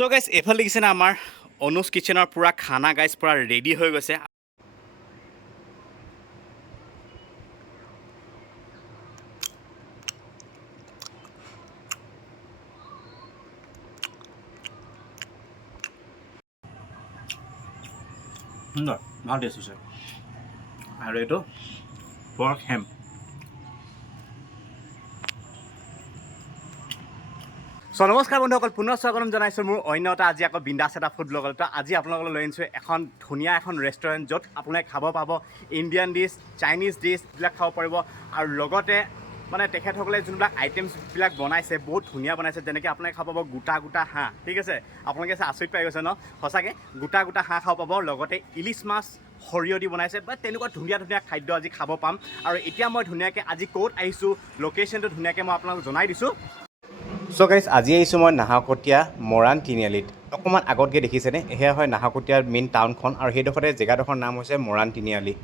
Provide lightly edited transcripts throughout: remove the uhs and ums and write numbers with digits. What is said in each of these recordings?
তো গাইজ এইফালে দেখিছে না আমাৰ অনুজ কিচেনৰ পুৰা খানা গাইজ পুৰা ৰেডি হৈ গৈছে। সুন্দৰ ভাল টেষ্ট হৈছে আৰু এইটো পৰ্ক হেম। নমস্কাৰ বন্ধুসকল, পুনৰ স্বাগতম জনাইছোঁ মোৰ অন্য এটা আজি আকৌ বিন্দাছ এটা ফুড ব্লগত। তো আজি আপোনালোকক লৈ আনিছোঁ এখন ধুনীয়া এখন ৰেষ্টুৰেণ্ট, য'ত আপোনালোকে খাব পাব ইণ্ডিয়ান ডিছ, চাইনিজ ডিছ এইবিলাক খাব পাৰিব। আৰু লগতে মানে তেখেতসকলে যোনবিলাক আইটেমছবিলাক বনাইছে বহুত ধুনীয়া বনাইছে। যেনেকৈ আপোনালোকে খাব পাব গোটা গোটা হাঁহ, ঠিক আছে। আপোনালোকে আচৰিত পাই গৈছে ন, সঁচাকৈ গোটা গোটা হাঁহ খাব পাব। লগতে ইলিচ মাছ সৰিয়হ দি বনাইছে, বা তেনেকুৱা ধুনীয়া ধুনীয়া খাদ্য আজি খাব পাম। আৰু এতিয়া মই ধুনীয়াকৈ আজি ক'ত আহিছোঁ, লোকেশ্যনটো ধুনীয়াকৈ মই আপোনালোকক জনাই দিছোঁ। চ' গাইজ আজি আহিছোঁ মই নাহৰকটীয়া মৰাণ তিনিআলিত। অকণমান আগত গৈ দেখিছেনে, সেয়া হয় নাহৰকটীয়াৰ মেইন টাউনখন, আৰু সেইডোখৰতে জেগাডোখৰ নাম হৈছে মৰাণ তিনিআলি।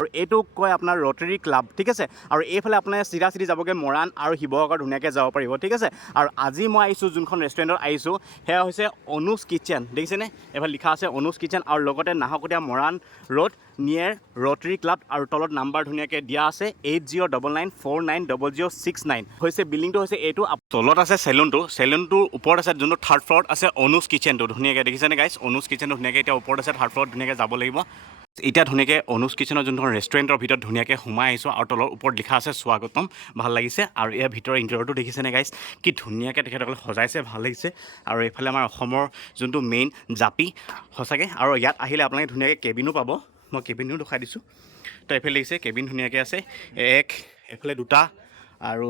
আৰু এইটো কয় আপোনাৰ ৰটাৰী ক্লাব, ঠিক আছে। আৰু এইফালে আপোনাৰ চিধা চিধি যাবগৈ মৰাণ আৰু শিৱসাগৰ ধুনীয়াকৈ যাব পাৰিব, ঠিক আছে। আৰু আজি মই আহিছোঁ যোনখন ৰেষ্টুৰেণ্টত আহিছোঁ সেয়া হৈছে অনুজ কিচেন, দেখিছেনে এইফালে লিখা আছে অনুজ কিচেন। আৰু লগতে Naharkatia Moran road near Rotary club, আৰু তলত নাম্বাৰ ধুনীয়াকৈ দিয়া আছে 8099490069 হৈছে। বিল্ডিংটো হৈছে এইটো। তলত আছে চেলুনটোৰ ওপৰত আছে যোনটো থাৰ্ড ফ্ল'ৰত আছে অনুজ কিচেনটো, ধুনীয়াকৈ দেখিছেনে গাইজ। অনুজ কিচেনটো ধুনীয়াকৈ এতিয়া ওপৰত আছে, থাৰ্ড ফ্ল'ৰত ধুনীয়াকৈ যাব লাগিব। এতিয়া ধুনীয়াকৈ অনুজ কিচেনৰ যোনখন ৰেষ্টুৰেণ্টৰ ভিতৰত ধুনীয়াকৈ সোমাই আহিছোঁ, আৰু তলৰ ওপৰত লিখা আছে স্বাগতম, ভাল লাগিছে। আৰু ইয়াৰ ভিতৰৰ ইণ্টেৰিয়ৰটো দেখিছেনে গাইজ, কি ধুনীয়াকৈ তেখেতসকলে সজাইছে, ভাল লাগিছে। আৰু এইফালে আমাৰ অসমৰ যোনটো মেইন জাপি, সঁচাকৈ। আৰু ইয়াত আহিলে আপোনালোকে ধুনীয়াকৈ কেবিনো পাব, মই কেবিনো দেখাই দিছোঁ। তো এইফালে দেখিছে কেবিন ধুনীয়াকৈ আছে, এইফালে দুটা, আৰু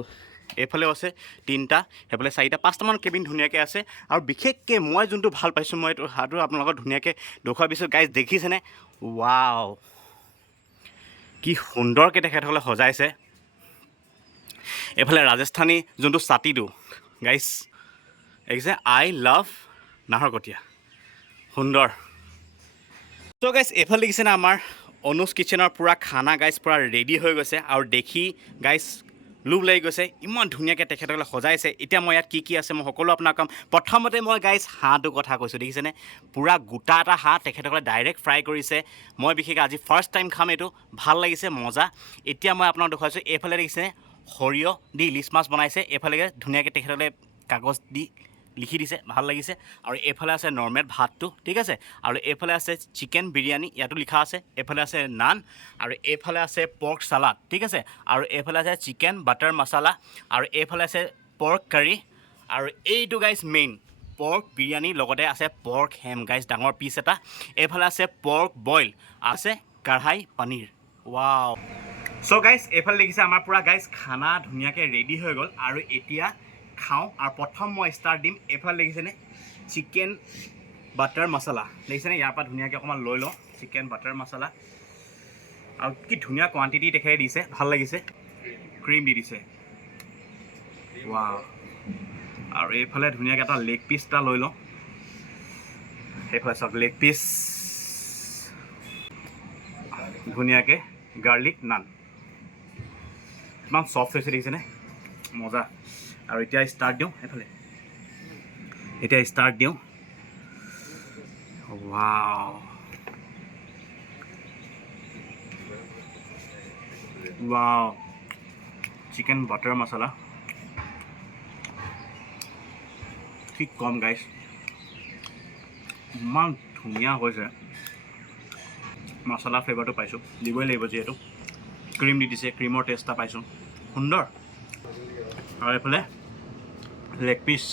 এইফালেও আছে তিনিটা, সেইফালে চাৰিটা, পাঁচটামান কেবিন ধুনীয়াকৈ আছে। আৰু বিশেষকৈ মই যোনটো ভাল পাইছোঁ, মই এইটো হাতো আপোনালোকক ধুনীয়াকৈ দেখুৱাই দিছোঁ গাইজ, দেখিছেনে। ৱাও, কি সুন্দৰকৈ তেখেতসকলে সজাইছে। এইফালে ৰাজস্থানী যোনটো ছাতিটো গাইজ দেখিছে, আই লাভ নাহৰকটীয়া, সুন্দৰ। তো গাইজ এইফালে দেখিছেনে আমাৰ অনুজ কিচেনৰ পুৰা খানা গাইজ পুৰা ৰেডি হৈ গৈছে। আৰু দেখি গাইজ লোভ লাগি গৈছে, ইমান ধুনীয়াকৈ তেখেতসকলে সজাইছে। এতিয়া মই ইয়াত কি কি আছে মই সকলো আপোনাক ক'ম। প্ৰথমতে মই গাইজ হাঁহটোৰ কথা কৈছোঁ, দেখিছেনে পুৰা গোটা এটা হাঁহ তেখেতসকলে ডাইৰেক্ট ফ্ৰাই কৰিছে। মই বিশেষকৈ আজি ফাৰ্ষ্ট টাইম খাম, এইটো ভাল লাগিছে, মজা। এতিয়া মই আপোনাক দেখুৱাইছোঁ, এইফালে দেখিছেনে সৰিয়হ দি ইলিচ মাছ বনাইছে, এইফালে ধুনীয়াকৈ তেখেতসকলে কাগজ দি লিখি দিছে, ভাল লাগিছে। আৰু এইফালে আছে নৰ্মেল ভাতটো, ঠিক আছে। আৰু এইফালে আছে চিকেন বিৰিয়ানী, ইয়াতো লিখা আছে। এইফালে আছে নান, আৰু এইফালে আছে পৰ্ক চালাড, ঠিক আছে। আৰু এইফালে আছে চিকেন বাটাৰ মছলা, আৰু এইফালে আছে পৰ্ক কাৰী, আৰু এইটো গাইজ মেইন পৰ্ক বিৰিয়ানী, লগতে আছে পৰ্ক হেম গাইজ, ডাঙৰ পিচ এটা। এইফালে আছে পৰ্ক বইল, আছে কঢ়াই পনীৰ। ৱাও। চ' গাইজ এইফালে দেখিছে আমাৰ পূৰা গাইজ খানা ধুনীয়াকৈ ৰেডি হৈ গ'ল। আৰু এতিয়া খাওঁ, আৰু প্ৰথম মই ষ্টাৰ্ট দিম। এইফালে দেখিছেনে চিকেন বাটাৰ মছলা, দেখিছেনে, ইয়াৰ পৰা ধুনীয়াকৈ অকণমান লৈ লওঁ চিকেন বাটাৰ মছলা। আৰু কি ধুনীয়া কোৱাণ্টিটি তেখেতে দিছে, ভাল লাগিছে। ক্ৰীম দি দিছে, ৱাও। আৰু এইফালে ধুনীয়াকৈ এটা লেগ পিচ এটা লৈ লওঁ। সেইফালে চাওক লেগ পিচ, ধুনীয়াকৈ গাৰ্লিক নান, ইমান চফ্ট হৈছে দেখিছেনে, মজা। আৰু এতিয়া ষ্টাৰ্ট দিওঁ, ৱাও ৱাও, চিকেন বাটাৰ মছলা ঠিক কম গাইজ, ইমান ধুনীয়া হৈছে। মছলা ফ্লেভাৰটো পাইছোঁ, দিবই লাগিব যিহেতু ক্ৰীম দি দিছে, ক্ৰীমৰ টেষ্ট এটা পাইছোঁ, সুন্দৰ। আৰু এইফালে লেগ পিচ,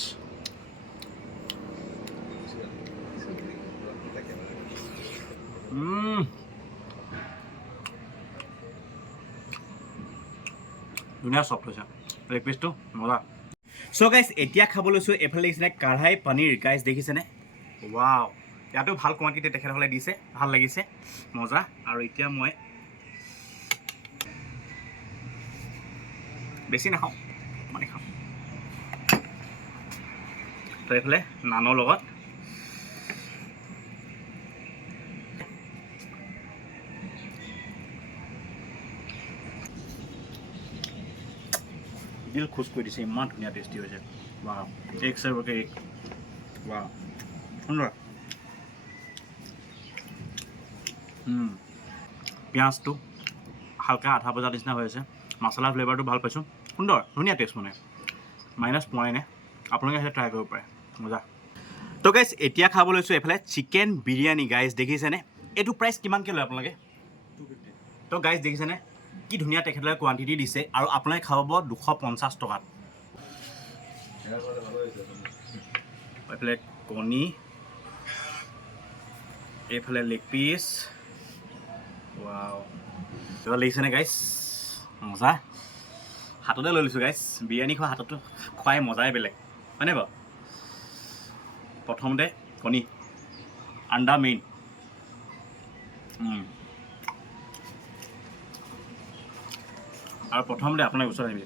ধুনীয়া চফ্ট হৈছে লেগ পিচটো, মজা। চ' গাইজ এতিয়া খাব লৈছোঁ। এইফালে দেখিছেনে কঢ়াই পনীৰ গাইজ, দেখিছেনে, ৱাও। ইয়াতো ভাল কোৱাণ্টিটি তেখেতসকলে দিছে, ভাল লাগিছে, মজা। আৰু এতিয়া মই বেছি নাখাওঁ, মানে খাওঁ। তো এইফালে নানৰ লগত দিল খুচ কৰি দিছে, ইমান ধুনীয়া টেষ্টি হৈছে, ৱাও। এক চাৰ্ভকে এক, ৱাও। সুন্দৰ পিঁয়াজটো হালকা আঠা বজাৰ নিচিনা হৈ আছে মছলা ফ্লেভাৰটো ভাল পাইছোঁ সুন্দৰ ধুনীয়া টেষ্ট মানে মাইনাছ পোৱাই নাই আপোনালোকে সেইটো ট্ৰাই কৰিব পাৰে মজা তো গাইজ এতিয়া খাব লৈছোঁ এইফালে চিকেন বিৰিয়ানী গাইজ দেখিছেনে এইটো প্ৰাইচ কিমানকৈ লয় আপোনালোকে 250 তো গাইজ দেখিছেনে কি ধুনীয়া তেখেতলৈ কোৱান্টিটি দিছে আৰু আপোনালোকে খাব 250 টকাত এইফালে কণী এইফালে লেগ পিচ ৱাও এবাৰ লাগিছেনে গাইজ মজা হাততে লৈ লৈছোঁ গাইজ বিৰিয়ানী খোৱা হাততো খুৱাই মজাই বেলেগ হয়নে বাৰু প্ৰথমতে কণী আণ্ডা মেইন আৰু প্ৰথমতে আপোনাক ওচৰত আহিব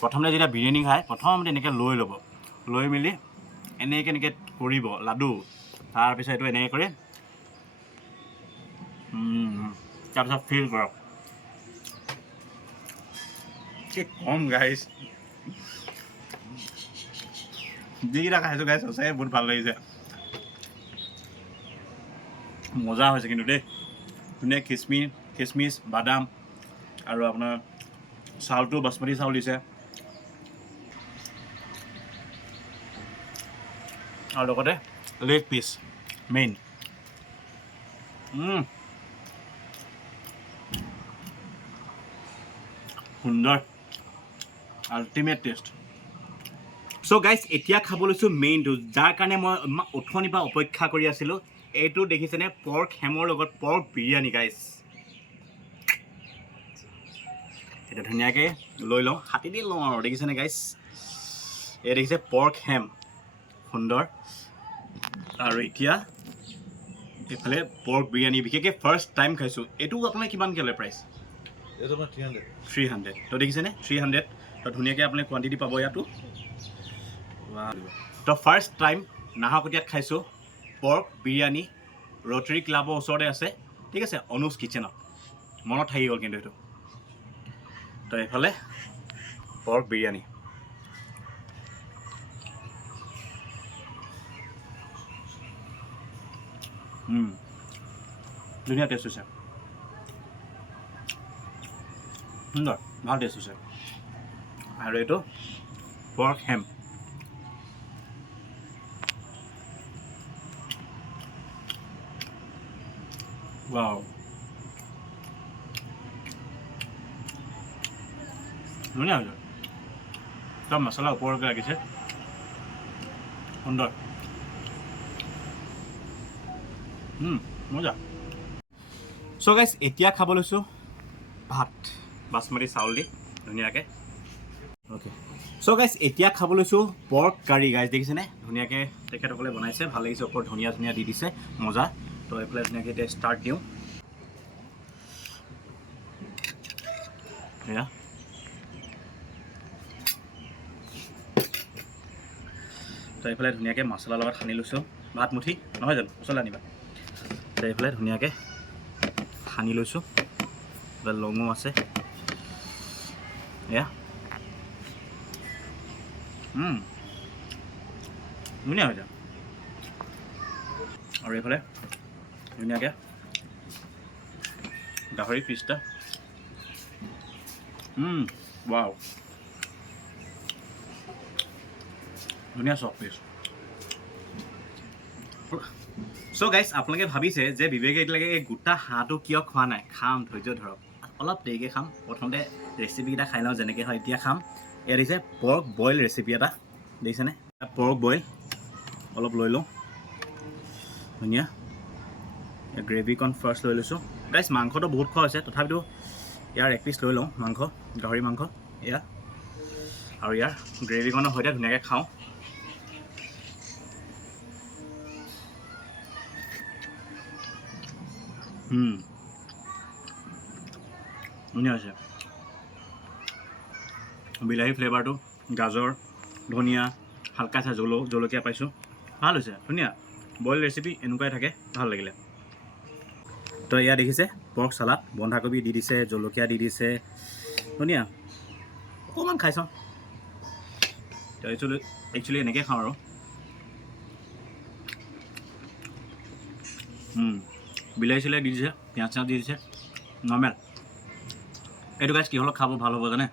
প্ৰথমতে যেতিয়া বিৰিয়ানী খায় প্ৰথমতে এনেকৈ লৈ ল'ব লৈ মেলি এনেকৈ কৰিব লাডু তাৰপিছত এইটো এনেকৈ কৰি তাৰপিছত ফিল কৰক কি কম গাইজ যিকেইটা খাইছোঁ গাইজ সঁচাকৈ বহুত ভাল লাগিছে মজা হৈছে কিন্তু দেই ধুনীয়া খিচমিচ বাদাম আৰু আপোনাৰ চাউলটো বাচমতি চাউল দিছে আৰু লগতে লেগ পিচ মেইন সুন্দৰ আল্টিমেট টেষ্ট চ' গাইজ এতিয়া খাব লৈছোঁ মেইনটো যাৰ কাৰণে মই অথনিৰ পৰা অপেক্ষা কৰি আছিলোঁ এইটো দেখিছেনে পৰ্ক হেমৰ লগত পৰ্ক বিৰিয়ানী গাইজ এটা ধুনীয়াকৈ লৈ লওঁ হাতি দি লওঁ আৰু দেখিছেনে গাইজ এই দেখিছে পৰ্ক হেম সুন্দৰ আৰু এতিয়া এইফালে পৰ্ক বিৰিয়ানী বিশেষকৈ ফাৰ্ষ্ট টাইম খাইছোঁ এইটো আপোনাৰ কিমানকৈ লয় প্ৰাইচ এইটো আপোনাৰ 300 তো দেখিছেনে 300 তো ধুনীয়াকৈ আপুনি কোৱান্টিটি পাব ইয়াতো তো ফাৰ্ষ্ট টাইম নাহৰকটীয়াত খাইছোঁ পৰ্ক বিৰিয়ানী ৰটাৰী ক্লাবৰ ওচৰতে আছে ঠিক আছে অনুজ কিচেনত মনত থাকি গ'ল কিন্তু এইটো তো এইফালে পৰ্ক বিৰিয়ানী ধুনীয়া টেষ্ট হৈছে সুন্দৰ ভাল টেষ্ট হৈছে আৰু এইটো পৰ্ক হেম ৱাও ধুনীয়া হৈছে চব মছলা ওপৰকৈ লাগিছে সুন্দৰ মজা চ' গাইজ এতিয়া খাব লৈছোঁ ভাত বাচমতি চাউল দি ধুনীয়াকৈ অ'কে চ' গাইজ এতিয়া খাব লৈছোঁ পৰ্ক কাৰী গাইজ দেখিছেনে ধুনীয়াকৈ তেখেতসকলে বনাইছে ভাল লাগিছে ওপৰত ধুনীয়া দি দিছে মজা তো এইফালে ধুনীয়াকৈ এতিয়া ষ্টাৰ্ট দিওঁ এয়া তো এইফালে ধুনীয়াকৈ মছলাৰ লগত সানি লৈছোঁ ভাত মুঠি নহয় জানো মছলা আনিবা তো এইফালে ধুনীয়াকৈ সানি লৈছোঁ লঙো আছে এয়া ধুনীয়া হৈ যায় আৰু এইফালে ধুনীয়াকৈ গাহৰি পিচটা ৱাও ধুনীয়া চফ্ট পিচ চ' গাইজ আপোনালোকে ভাবিছে যে বিবেকে এতিয়ালৈকে এই গোটা হাঁহটো কিয় খোৱা নাই খাম ধৈৰ্য ধৰক অলপ দেৰিকৈ খাম প্ৰথমতে ৰেচিপিকেইটা খাই লওঁ যেনেকৈ হয় এতিয়া খাম এয়া দেখিছে পৰ্ক বইল ৰেচিপি এটা দেখিছেনে পৰ্ক বইল অলপ লৈ লওঁ ধুনীয়া গ্ৰেভিকণ ফাৰ্ষ্ট লৈ লৈছোঁ গাইজ মাংসটো বহুত খোৱা হৈছে তথাপিতো ইয়াৰ এক পিচ লৈ লওঁ মাংস গাহৰি মাংস এয়া আৰু ইয়াৰ গ্ৰেভিকণৰ সৈতে ধুনীয়াকৈ খাওঁ ধুনীয়া হৈছে বিলাহী ফ্লেভাৰটো গাজৰ ধনিয়া হালকা চাই জলকীয়া পাইছোঁ ভাল হৈছে ধুনীয়া বইল ৰেচিপি এনেকুৱাই থাকে ভাল লাগিলে তো এয়া দেখিছে পৰ্ক চালাড বন্ধাকবি দি দিছে জলকীয়া দি দিছে ধুনীয়া অকণমান খাই চাওঁ তো একচুৱেলি এনেকৈ খাওঁ আৰু বিলাহী চিলাহী দি দিছে, পিঁয়াজ চিয়াজ দি দিছে, নৰ্মেল। এইটো গাইছ কিহৰ লগত খাব ভাল হ'ব জানে?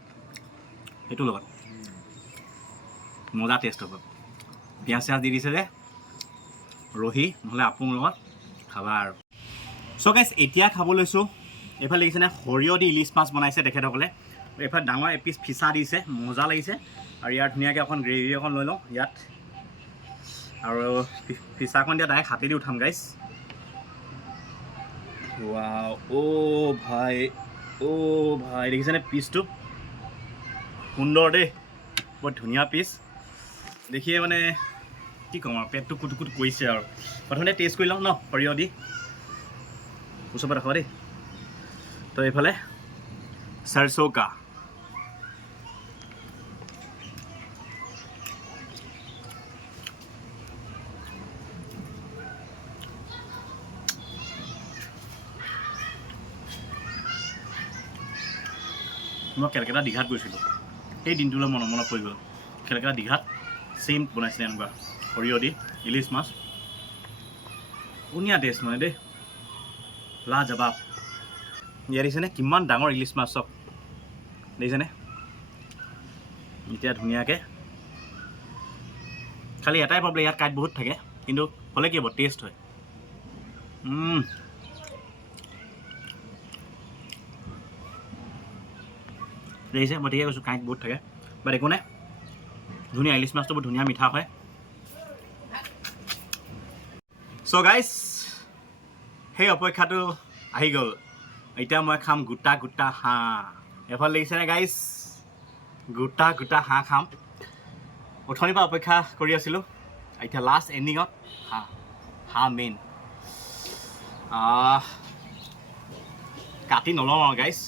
এইটোৰ লগত মজা টেষ্ট হ'ব। পিঁয়াজ চিয়াজ দি দিছে যে, ৰহি নহ'লে আপুং লগত খাবা আৰু। চ' গাইছ এতিয়া খাব লৈছোঁ। এইফালে দেখিছেনে সৰিয়হ দি ইলিচ মাছ বনাইছে তেখেতসকলে। এইফালে ডাঙৰ এপিচ ফিচা দিছে, মজা লাগিছে। আৰু ইয়াত ধুনীয়াকৈ অকণ গ্ৰেভি অকণ লৈ লওঁ ইয়াত। আৰু ফিচাখন দিয়া ডাইৰেক্ট হাতেদি উঠাম গাইছ। ৱাও, অ' ভাই, অ' ভাই দেখিছেনে পিচটো? সুন্দৰ দেই, বৰ ধুনীয়া পিচ। দেখিয়ে মানে কি ক'ম আৰু, পেটটো কুটকুট কৰিছে আৰু। প্ৰথমতে টেষ্ট কৰি লওঁ ন সৰিয়হ দি। ওচৰৰ পৰা দেখুৱা দেই। তো এইফালে सरसों का মই কেলকাতা দীঘাত গৈছিলোঁ, সেই দিনটোলৈ মনত পৰি গ'ল। কেলকাতা দীঘাত চেম বনাইছিলে এনেকুৱা সৰিয়হ দি ইলিচ মাছ। ধুনীয়া টেষ্ট মানে দেই, লাজবাব। ইয়াত দেখিছেনে কিমান ডাঙৰ ইলিচ মাছ চব দেখিছেনে? এতিয়া ধুনীয়াকৈ, খালি এটাই প্ৰব্লেম ইয়াত কাঁইট বহুত থাকে, কিন্তু হ'লে কি হ'ব টেষ্ট হয়। দেখিছে মই ঠিকে কৈছোঁ, কাঁইট বহুত থাকে, বাট একো নাই, ধুনীয়া। ইলিচ মাছটো বহুত ধুনীয়া মিঠা হয়। চ' গাইছ সেই অপেক্ষাটো আহি গ'ল। এতিয়া মই খাম গোটা গোটা হাঁহ। এফালে দেখিছেনে গাইছ, গোটা গোটা হাঁহ খাম। অথনিৰ পৰা অপেক্ষা কৰি আছিলোঁ, এতিয়া লাষ্ট এণ্ডিঙত হাঁহ মেইন। কাটি নলওঁ আৰু গাইছ।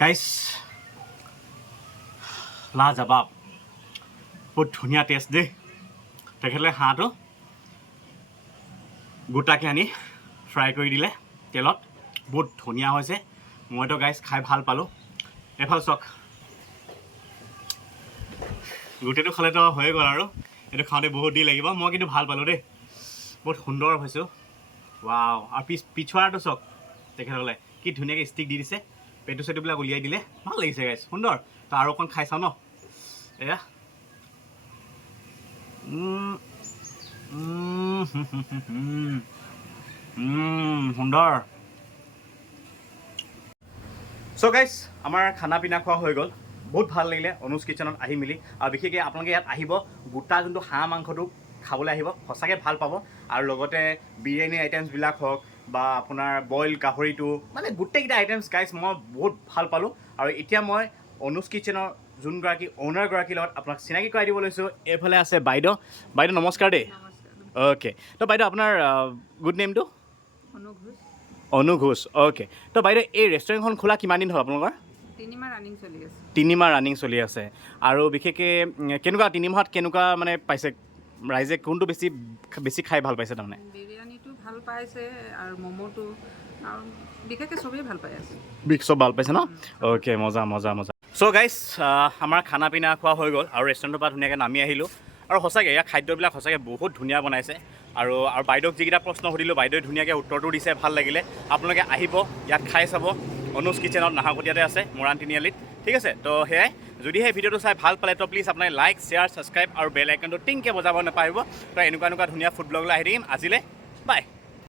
গাইছ লাজবাব, বহুত ধুনীয়া টেষ্ট দেই। তেখেতলৈ হাঁহটো গোটাকৈ আনি ফ্ৰাই কৰি দিলে তেলত, বহুত ধুনীয়া হৈছে। মইতো গাইছ খাই ভাল পালোঁ। এফালে চাওক, গোটেইটো খালেতো হৈয়ে গ'ল আৰু এইটো খাওঁতে বহুত দেৰি লাগিব। মই কিন্তু ভাল পালোঁ দেই, বহুত সুন্দৰ হৈছোঁ। ৱাও, আৰু পিছুৱাৰটো চাওক, তেখেতসকলে কি ধুনীয়াকৈ ষ্টিক দি দিছে, পেটু চেটুবিলাক উলিয়াই দিলে, ভাল লাগিছে গাইছ, সুন্দৰ। তো আৰু অকণ খাই চাওঁ ন, এয়া সুন্দৰ। চ' গাইছ আমাৰ খানা পিনা খোৱা হৈ গ'ল, বহুত ভাল লাগিলে অনুজ কিটচেনত আহি মেলি। আৰু বিশেষকৈ আপোনালোকে ইয়াত আহিব, গোটা যোনটো হাঁহ মাংসটো খাবলৈ আহিব, সঁচাকৈ ভাল পাব। আৰু লগতে বিৰিয়ানী আইটেমছবিলাক হওক বা আপোনাৰ বইল গাহৰিটো, মানে গোটেইকেইটা আইটেমছ গাইছ মই বহুত ভাল পালোঁ। আৰু এতিয়া মই অনুজ কিটচেনৰ যোনগৰাকী অ'নাৰগৰাকীৰ লগত আপোনাক চিনাকি কৰাই দিব লৈছোঁ। এইফালে আছে বাইদেউ। বাইদেউ নমস্কাৰ দেই। অ'কে, তো বাইদেউ আপোনাৰ গুড নেমটো? অনু ঘোষ। অ'কে, তো বাইদেউ এই ৰেষ্টুৰেণ্টখন খোলা কিমান দিন হ'ল আপোনালোকৰ? 3 মাহ ৰানিং চলি আছে। 3 মাহ ৰানিং চলি আছে। আৰু বিশেষকৈ কেনেকুৱা 3 মাহত কেনেকুৱা মানে পাইছে ৰাইজে, কোনটো বেছি খাই ভাল পাইছে তাৰমানে? বিৰিয়ানীটো ভাল পাইছে আৰু ম'ম'টো, আৰু বিশেষকৈ চবেই ভাল পাই আছে। চব ভাল পাইছে ন? অ'কে, মজা মজা মজা। চ' গাইছ আমাৰ খানা পিনা খোৱা হৈ গ'ল আৰু ৰেষ্টুৰেণ্টৰ পৰা ধুনীয়াকৈ নামি আহিলোঁ। আৰু সঁচাকৈ ইয়াৰ খাদ্যবিলাক সঁচাকৈ বহুত ধুনীয়া বনাইছে। আৰু বাইদেউক যিকেইটা প্ৰশ্ন সুধিলোঁ, বাইদেৱে ধুনীয়াকৈ উত্তৰটো দিছে, ভাল লাগিলে। আপোনালোকে আহিব, ইয়াত খাই চাব। অনুজ কিটচেনত নাহৰকটীয়াতে আছে, মৰাণ তিনিআলিত। ঠিক আছে, তো সেয়াই। যদিহে ভিডিঅ'টো চাই ভাল পালে তো প্লিজ আপোনালোকে লাইক, শ্বেয়াৰ, ছাবস্ক্ৰাইব আৰু বেল আইকনটো টিংকৈ বজাব নাপাহৰিব। তো এনেকুৱা ধুনীয়া ফুড ব্লগলৈ আহি থাকিম। আজিলৈ বাই।